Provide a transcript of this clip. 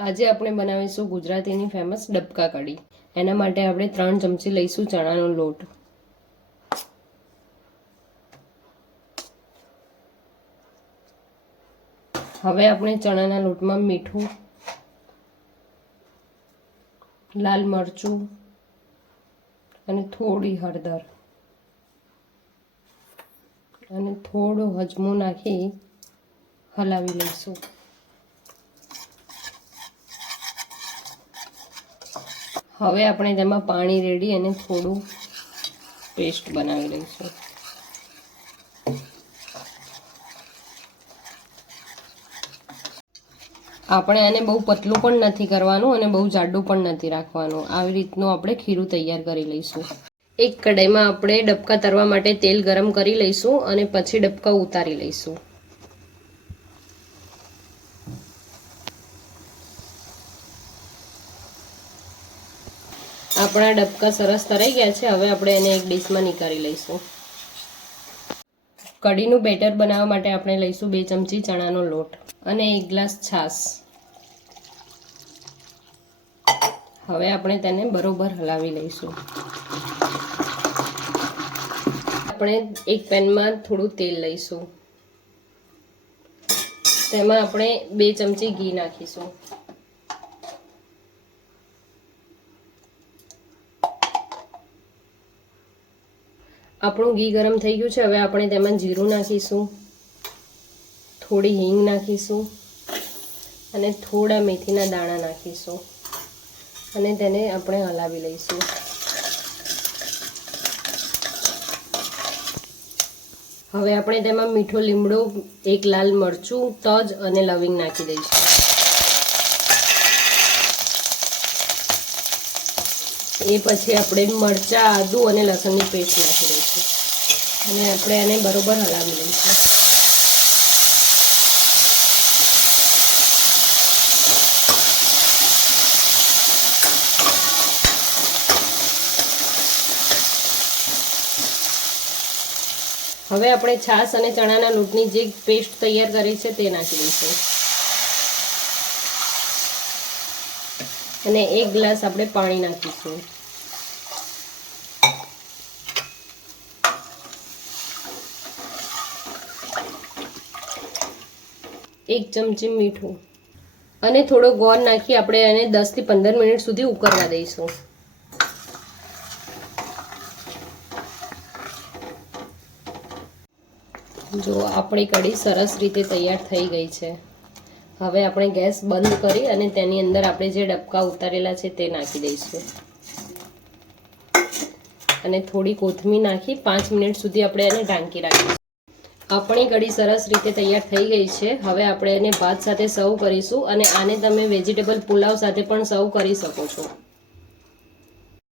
આજે આપણે બનાવીશું ગુજરાતીની ફેમસ ડબકા કઢી। એના માટે આપણે 3 ચમચી લઈશું ચણાનો લોટ। હવે આપણે ચણાના લોટમાં મીઠું, લાલ મરચું અને થોડી હળદર અને થોડો અજમો નાખી હલાવી લઈશું। હવે આપણે તેમાં પાણી રેડી અને થોડું પેસ્ટ બનાવી લઈશું। આપણે આને બહુ પતલું પણ નથી કરવાનું અને બહુ જાડું પણ નથી રાખવાનું। આવી રીતનું આપણે ખીરું તૈયાર કરી લઈશું। એક કઢાઈમાં આપણે ડબકા તરવા માટે તેલ ગરમ કરી લઈશું અને પછી ડબકા ઉતારી લઈશું। આપણા ડબકા સરસ તરાઈ ગયા છે। હવે આપણે એને એક ડીશમાં નીકાળી લઈશું। કઢીનું બેટર બનાવવા માટે આપણે લઈશું 2 ચમચી ચણાનો લોટ અને 1 ગ્લાસ છાશ। હવે આપણે તેને બરોબર હલાવી લઈશું। આપણે એક પેનમાં થોડું તેલ લઈશું, તેમાં આપણે 2 ચમચી ઘી નાખીશું। આપણું ઘી ગરમ થઈ ગયું છે। હવે આપણે તેમાં જીરું નાખીશું, થોડી હિંગ નાખીશું અને થોડા મેથીના દાણા નાખીશું અને તેને આપણે હલાવી લઈશું। હવે આપણે તેમાં મીઠો લીમડો, 1 લાલ મરચું, તજ અને લવિંગ નાખી દઈશું। એ પછી આપણે મરચાં, આદુ અને લસણની પેસ્ટ નાખી દઈશું અને આપણે આને બરોબર હલાવી લઈશું। હવે આપણે છાશ અને ચણાના લોટની જે પેસ્ટ તૈયાર કરી છે તે નાખી દઈશું અને 1 ગ્લાસ આપણે પાણી નાખીશું। 1 ચમચી મીઠું અને થોડો ગોળ નાખી આપણે એને 10 થી 15 મિનિટ સુધી ઉકળવા દઈશું। જો આપણી કઢી સરસ રીતે તૈયાર થઈ ગઈ છે। હવે આપણે ગેસ બંધ કરી અને તેની અંદર આપણે જે ડબકા ઉતારેલા છે તે નાખી દઈશું અને થોડી કોથમીર નાખી 5 મિનિટ સુધી આપણે એને ઢાંકી રાખીશું। આપણી કઢી સરસ રીતે તૈયાર થઈ ગઈ છે। હવે આપણે એને ભાત સાથે સર્વ કરીશું અને આને તમે વેજીટેબલ પુલાવ સાથે પણ સર્વ કરી શકો છો।